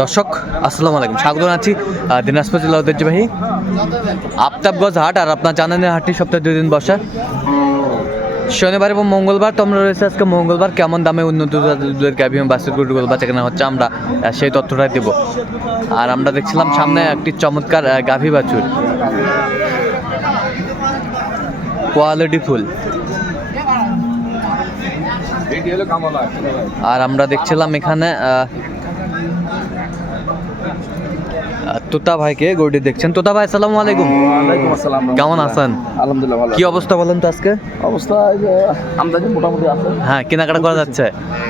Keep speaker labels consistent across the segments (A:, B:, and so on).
A: দর্শক, আসসালামু আলাইকুম। স্বাগত জানাচ্ছি দিনাজপুর জেলা ঐতিহ্যবাহী আফতাবগঞ্জ হাট আর আপনার জানেন হাটটি সপ্তাহে দুই দিন বসা। শনিবার এবং মঙ্গলবার তোমরা রয়েছে, আজকে মঙ্গলবার কেমন দামে উন্নত দুধের গাভী বাসের বাচ্চা কেনা হচ্ছে আমরা সেই তথ্যটাই দেব। আর আমরা দেখছিলাম সামনে একটি চমৎকার গাভী বাছুর। Quality full. আর আমরা দেখছিলাম এখানে তোতা ভাইকে গরুটি দেখছেন। তোতা ভাই আসসালামু আলাইকুম।
B: ওয়ালাইকুম আসসালাম
A: কেমন আছেন?
B: আলহামদুলিল্লাহ ভালো
A: কি অবস্থা বলেন তো আজকে?
B: অবস্থা আমদানি মোটামুটি আছে।
A: হ্যাঁ কেনাকাটা করা যাচ্ছে?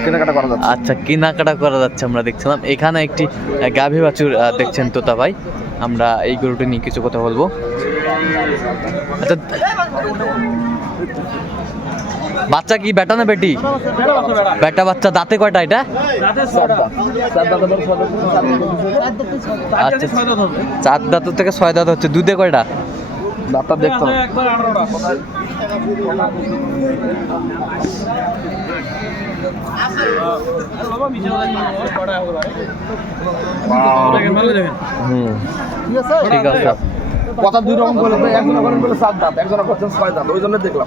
B: কেনাকাটা করা যাচ্ছে।
A: আচ্ছা কেনাকাটা করা যাচ্ছে আমরা দেখছিলাম। এখানে একটি গাভী বাছুর দেখছেন তোতা ভাই। আমরা এই গরুটি নিয়ে কিছু কথা বলব। আচ্ছা বাচ্চা কি বেটা না বেটি? বেটা বাচ্চা দাঁতে কয়টা এটা? আচ্ছা চার দাঁত থেকে ছয় দাঁত হচ্ছে। দুধে কয়টা?
B: ডাক্তার দেখতে হবে।
A: ঠিক আছে।
B: কথা দুই রকম বলে একজন করেন বলে সাত দাঁত একজন করছেন ছয় দাঁত ওই জন্য দেখলাম।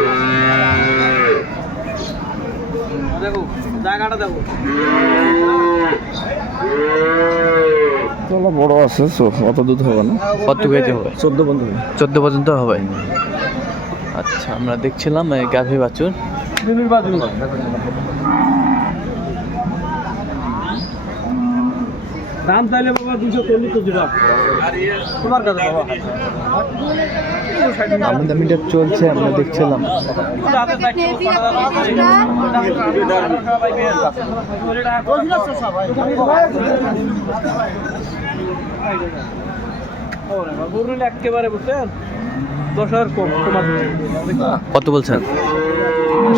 B: তোলা বড় আছে অত দুধ হবে না।
A: কত কেজি হবে?
B: চোদ্দ পর্যন্ত
A: চোদ্দ পর্যন্ত হবে? আচ্ছা আমরা দেখছিলাম এই গাভী বাছুর।
C: দাম চাইলে বাবা দুশো চল্লিশ টাকা তোমার কাছে বাবা?
A: আমাদের মিটার চলছে আমরা দেখছিলাম।
C: একেবারে বুঝছেন
A: কত বলছেন?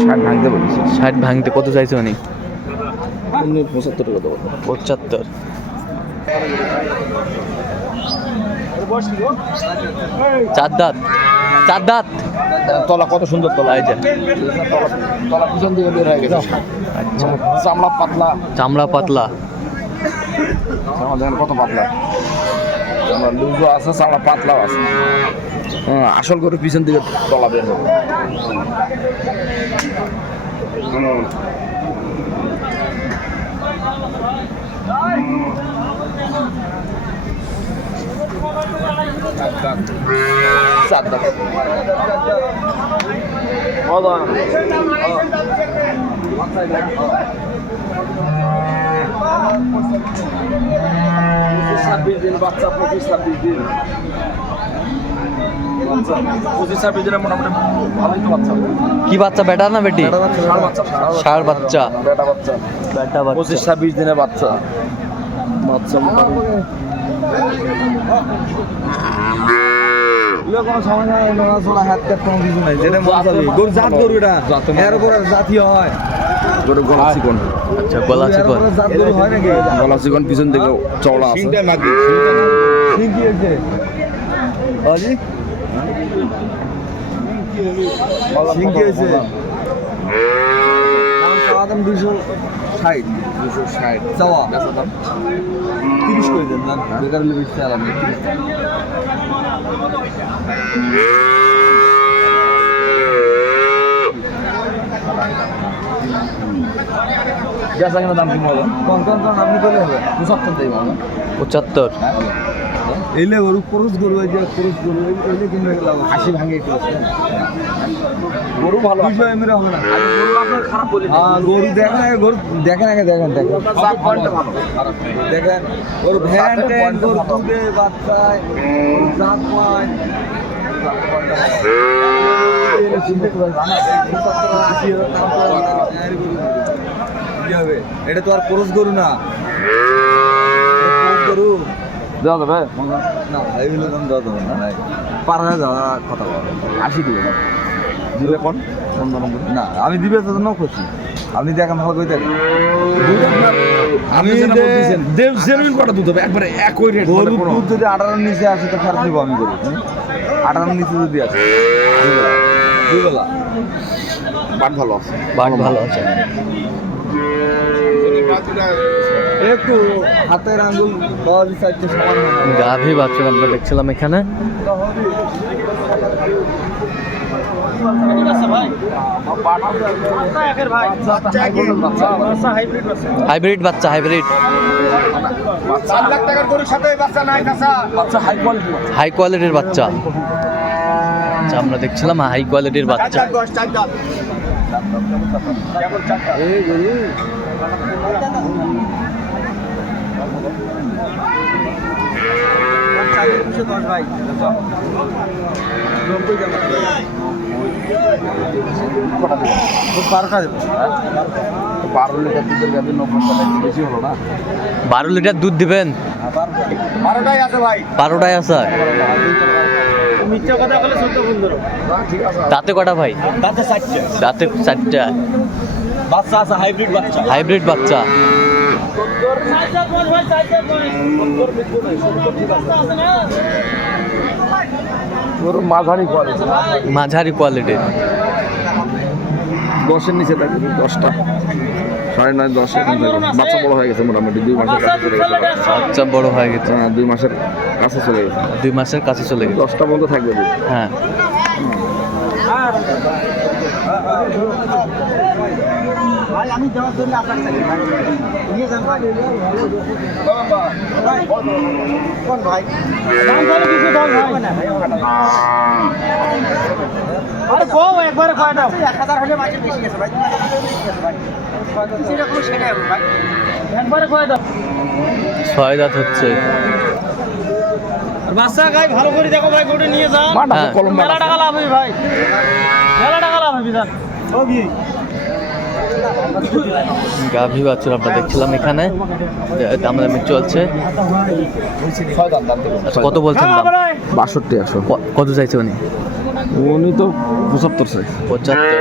B: ষাট ভাঙতে বলেছি।
A: ষাট ভাঙতে কত চাইছে উনি?
B: উনি পঁচাত্তর কত
A: পঁচাত্তর। চার দাঁত চার দাঁত
B: তলা কত সুন্দর তলা।
A: যে।
B: তলা পিছন দিকে বের হয়ে গেছে।
A: আচ্ছা।
B: চামড়া পাতলা।
A: চামড়া পাতলা।
B: চামড়া দেখেন কত পাতলা। চামড়া লুজও আছে চামড়া পাতলাও আছে। হ্যাঁ আসল করে পিছন দিকে তলা বের হবে। চার বাচ্চা পঁচিশ ছাব্বিশ দিন। বাচ্চা পঁচিশ ছাব্বিশ দিনে
A: কি বাচ্চা বেটা না বেটি?
B: ষাঁড় বাচ্চা। বেটা বাচ্চা। পঁচিশ ছাব্বিশ দিনে বাচ্চা। বাচ্চা
C: কোনো সমস্যা নাই নড়াচড়া হাত কাট কোনো কিছু নাই। যেটা মন চাবে গরু জাত গরু এটা। এর উপর জাতি হয়।
B: গরু গলা চিকন।
A: আচ্ছা গলা চিকন।
C: জাত গরু হয় নাকি?
B: গলা চিকন পিছন দিকে চওড়া আছে।
C: আজি দাম ষাট।
B: দুশো ষাট।
C: চাওয়া
B: বেচা দাম?
C: তিরিশ করে দেন না? বেকার হলে বেশি চালাম তিরিশ
B: বেচা কেন দাম কিনে হবে
C: কোন কোন কোন আপনি বলে হবে।
B: পঁচাত্তর মামা
A: পঁচাত্তর?
C: এলে গরু পুরুষ গরু এই যে গরু এই- এলে কিনবে লাভ।
B: আশি ভাঙে। গরু ভালো
C: হবে না।
B: গরু।
C: হ্যাঁ গরু দেখেন আগে গরু দেখেন আগে দেখেন দেখেন। দেখেন গরু ভ্যান ট্যান গরু। দুধে বাচ্চায় জাত পায়। এটা তো আর পুরুষ গরু না। গরু।
B: দেওয়া যাবে?
C: না হলো দাম দেওয়া যাবে না নাই পার যাওয়া কথা বলো।
B: আশি দিবে দিবে কোন?
C: না আমি দিবে তো জন্য খুশি। আপনি দেখেন ভালো কইতে
B: আমি
C: আমি
B: দেব জেনুইন কটা দুধ হবে একবারে একই রেট
C: গরুর দুধ যদি আঠারোর নিচে আসে তো ফেরত দিব আমি গরু আঠারোর নিচে যদি আসে দুবেলা
B: বাট ভালো আছে।
A: বাট ভালো আছে।
C: একটু হাতের আঙ্গুল না।
A: গাভী বাছুর আমরা দেখছিলাম এখানে। হাইব্রিড বাচ্চা, হাইব্রিড।
B: হাই
A: কোয়ালিটির বাচ্চা। আচ্ছা আমরা দেখছিলাম হাই কোয়ালিটির বাচ্চা।
C: গরু বারোটা দেবো
B: বারো লিটার দুধের গাভি নব্বই টাকা বেশি হলো না
A: বারো লিটার দুধ দিবেন
C: বারোটাই আছে ভাই
A: বারোটায় আছে
C: মিথ্যা কথা বলে চোদ্দ পনেরো
B: ঠিক আছে
A: দাঁতে কটা ভাই
C: তাতে চারটে
A: দাঁতে চারটা
C: বাচ্চা আছে হাইব্রিড বাচ্চা
A: হাইব্রিড বাচ্চা
B: ওর মাঝারি কোয়ালিটি
A: মাঝারি কোয়ালিটির
B: দশের নিচে থাকে দশটা। সাড়ে নয় দশ এখন থাকে বাচ্চা বড় হয়ে গেছে মোটামুটি দুই মাসের কাছে চলে গেছে
A: বাচ্চা বড় হয়ে গেছে।
B: হ্যাঁ দুই মাসের কাছে চলে গেছে।
A: দুই মাসের কাছে চলে গেছে।
B: দশটা পর্যন্ত থাকবে
A: হ্যাঁ।
C: ভাই। আমি দেওয়ার জন্য আপনার ভাই নিয়ে যান ভাই কোন ভাই কিছু ভাই আরে কো একবার কয় দাও 1000 হলে মাঝে বেশি গেছে ভাই একবারে কয় দাও
A: ছয় দাঁত হচ্ছে।
C: বাচ্চা গাই ভালো করে দেখো ভাই গোটে নিয়ে যাও।
A: হ্যাঁ।
C: মেলা টাকা লাভ হবে ভাই। মেলা টাকা লাভ হবে
A: গাভী বাছুর আমরা দেখছিলাম এখানে। চলছে
B: দাম দাম দেবো
A: আচ্ছা, কত বলছেন দাম?
B: বাষট্টি একশো।
A: ক- কত চাইছে উনি?
B: উনি তো পঁচাত্তর চাই।
A: পঁচাত্তর।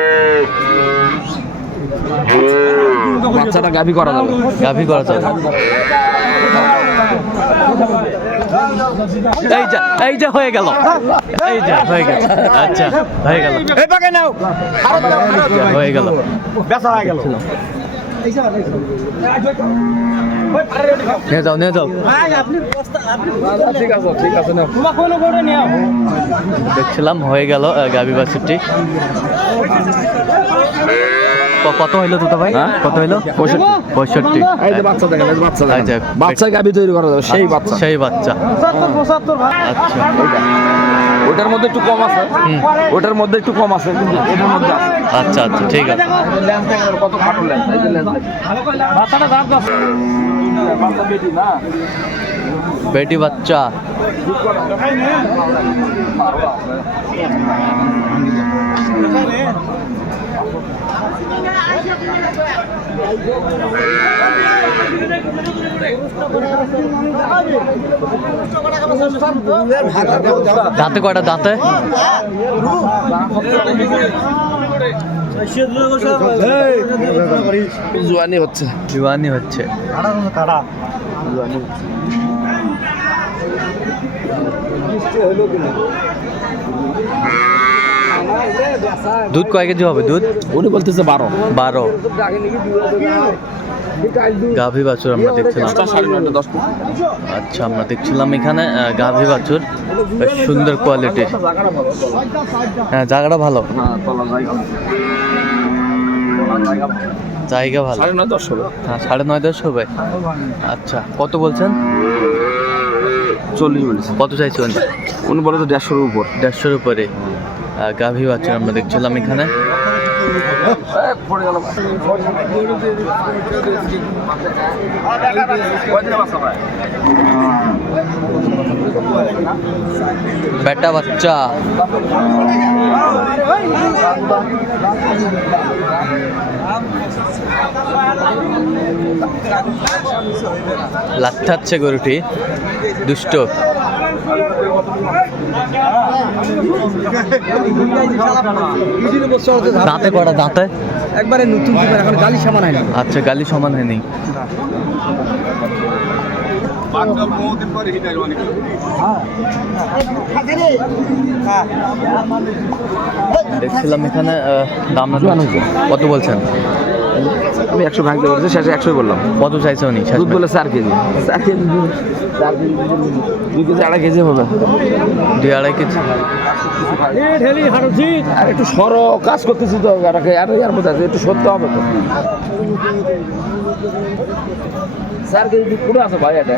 B: বাচ্চাটা গাভি করা যাবে।
A: গাভী করা যাবে। এই যা এই যা হয়ে গেল। এই যা হয়ে গেল। আচ্ছা হয়ে গেল।
C: এই পাকে নাও।
A: হয়ে গেল।
C: বেচা হয়ে গেল।
A: নিয়ে যাও নিয়ে যাও। দেখছিলাম হয়ে গেল গাভী বাছুরটি। কত হইল দুটো ভাই?
B: হ্যাঁ?
A: কত হইল?
B: পঁয়ষট্টি।
A: পঁয়ষট্টি।
B: এই বাচ্চা দেখেন বাচ্চা দেখেন। বাচ্চা গাভি তৈরি করা যাবে সেই বাচ্চা।
A: সেই বাচ্চা। আচ্ছা।
B: ওটার মধ্যে একটু কম আছে।
A: হুম।
B: ওটার মধ্যে একটু কম আছে কিন্তু এটার মধ্যে আছে।
A: আচ্ছা আচ্ছা ঠিক আছে।
B: কত খাটো ল্যান্স এই যে ল্যান্স
C: বাচ্চাটা দাম
B: বাচ্চা। বেটি না?
A: বেটি বাচ্চা। দাঁতে কয়টা দাঁতে
B: জুয়ানি হচ্ছে
A: জুয়ানি হচ্ছে
B: জুয়ানি হচ্ছে।
A: দুধ কয় কেজি হবে দুধ?
B: উনি বলতেছে বারো।
A: বারো। গাভী বাছুর আমরা দেখছিলাম। আচ্ছা আমরা দেখছিলাম এখানে গাভী বাছুর। বেশ সুন্দর কোয়ালিটির হ্যাঁ জায়গাটা ভালো।
B: জায়গা
A: ভালো।
B: সাড়ে নয় দশ হবে।
A: হ্যাঁ সাড়ে নয় দশ হবে। আচ্ছা কত বলছেন?
B: চল্লিশ
A: কত চাইছেন?
B: উনি বলে তো দেড়শোর উপর।
A: দেড়শোর উপরে। গাভী বাচ্চা আমরা দেখছিলাম এখানে। বেটা বাচ্চা। লাথাচ্ছে গরুটি। দুষ্ট। দাঁতে করা দাঁতে?
C: একবারে নতুন এখন গালি সমান হয় না
A: আচ্ছা গালি সমান হয়নি। দেখছিলাম এখানে দাম না কত বলছেন?
B: আমি একশো ভাঙতে বলছি শেষে একশোই বললাম।
A: কত চাইছে উনি?
B: দুধ বলে চার কেজি। চার কেজি দুই কেজি আড়াই কেজি হবে।
A: দুই আড়াই কেজি।
B: আর একটু সর কাজ করতেছি তো আর আর ইয়ার মধ্যে আছে, একটু সরতে হবে তো। কেজি দুধ পুরো আছে ভাই এটা?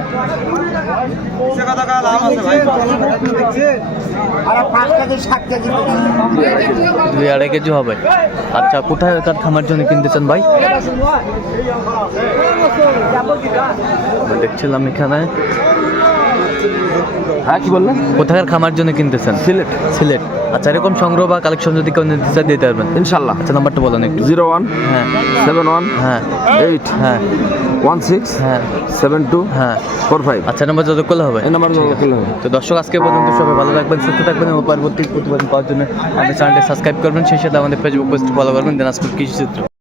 A: দুই আড়াই কেজি হবে। আচ্ছা কোথায় তার খামার জন্য কিনতেছেন ভাই? দেখছিলাম এখানে।
B: হ্যাঁ কি বললেন?
A: কোথাকার খামার জন্য কিনতেছেন?
B: সিলেট।
A: সিলেট। আচ্ছা এরকম সংগ্রহ বা কালেকশন যদি কেউ নিতে চায় দিতে পারবেন।
B: ইনশাল্লাহ
A: আচ্ছা নাম্বারটা বলেন একটু।
B: জিরো ওয়ান
A: হ্যাঁ।
B: সেভেন ওয়ান
A: হ্যাঁ।
B: এইট
A: হ্যাঁ।
B: ওয়ান সিক্স
A: হ্যাঁ।
B: সেভেন টু
A: হ্যাঁ।
B: Four five.
A: আচ্ছা নাম্বার যত করলে হবে?
B: এই নাম্বার
A: তো দর্শক আজকে পর্যন্ত সবাই ভালো থাকবেন সুস্থ থাকবেন এবং পরবর্তী প্রতিবেদন পাওয়ার জন্য আমাদের চ্যানেলটি সাবস্ক্রাইব করবেন। সেই সাথে আমাদের ফেসবুক পোস্ট ফলো করবেন দিনাজপুর কৃষি চিত্র